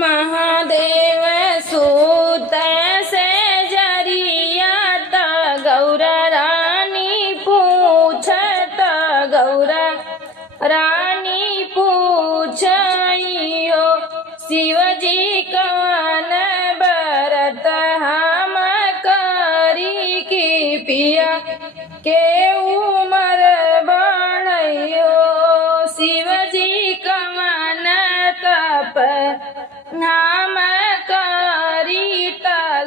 महादेव सूत से जरियात गौरा रानी पूछत गौरा रानी पूछियो शिवजी कवन बरत हम करी की पिया के उमर बढ़ियो शिवजी कवन तप नाम करी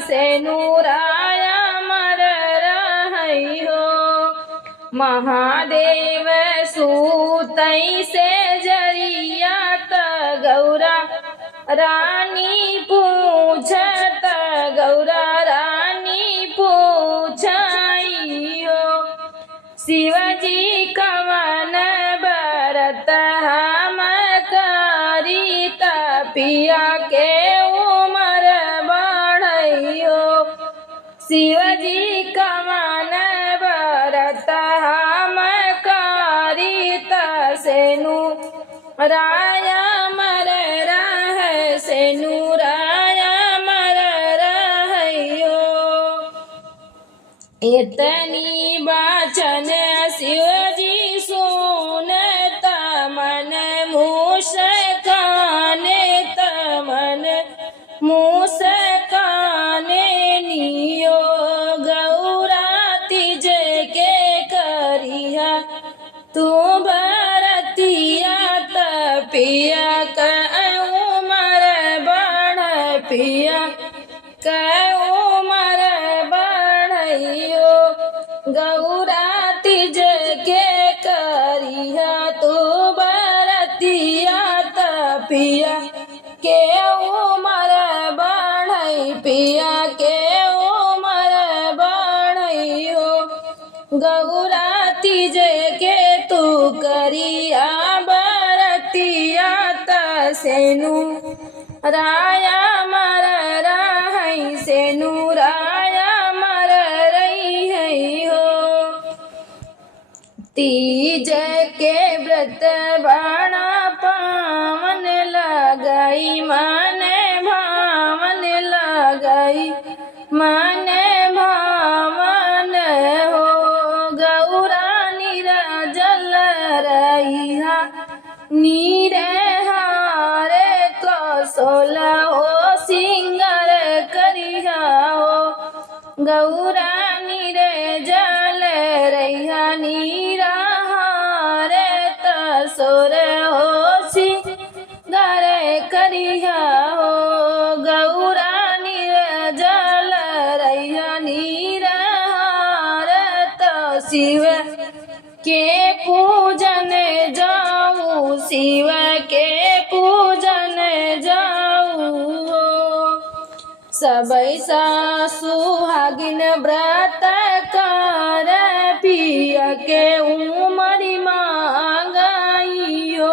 से नूराया मर रहियो महादेव सूतई से जरियात गौरा रानी पूछत गौरा रानी पूछियो शिवजी कवन बरत हम करी पिया के उमर बढ़ियो शिवजी कवन बरत हम करी से नूराया मर रह से नूराया मर रहियो इतनी बाचन शिवजी सुनत मन मुस्काने तमन मुस्काने नियो गौरा तिज के करिया तू भरतिया पिया का उमर बढ़ पिया का उमर बढ़ियो गौरा तिज के करिया तू बरतिया पिया के उमर बढ़ई पिया के उमर बढ़ियो गौरा तिज के तू करिया बरतिया सेनु राया मर रही सेनु राया मर रही है हो तीज के व्रत बड़ा पावन लगाई मन भावन लगाई मन भावन हो गौरा निरजल रहिया नीरे हारे सोला हो सिंगर करिया हो गौरा नीरे जल रहिया नीरा हारे तसोर हो सिंगर करिया हो गौरा नीरे जल रहिया नीरा हारे तो शिव के पूजन जाऊ शिव के पूजन जाऊ सबई सुहागिन व्रत कर पिया के उमरी मांगाइयो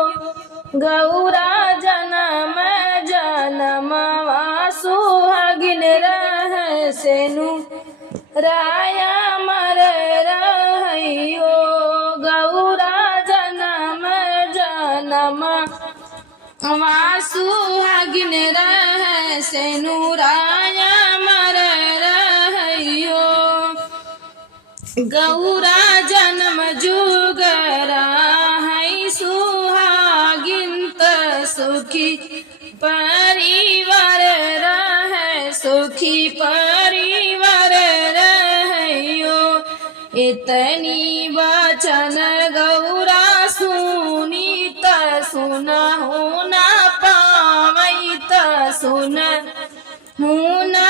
गौरा जन्म जन्म सुहागिन रह सेनु राया मर रहियो गौरा जन्म जन्म सुहागिन रह सेनु राया मर रहियो गौरा जन्म जुगरा है सुहागिन त सुखी परिवार रह सुखी परिवार रहियो इतनी वचन गौरा सुनी त सुना हो ना पावई त सुन हो ना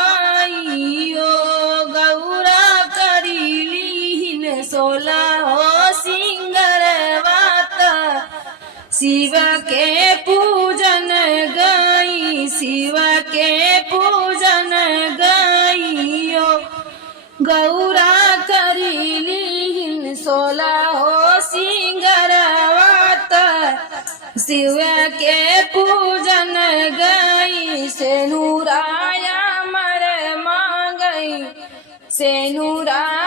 पावइयो गौरा करीलीन सोला हो सिंगर वात शिव के पूजन गई शिव के पूजन गईयो गौरा करीलीन सोला हो सिंगर वात शिव के पूजन गई सेनु राया मर मांगई सेनु राया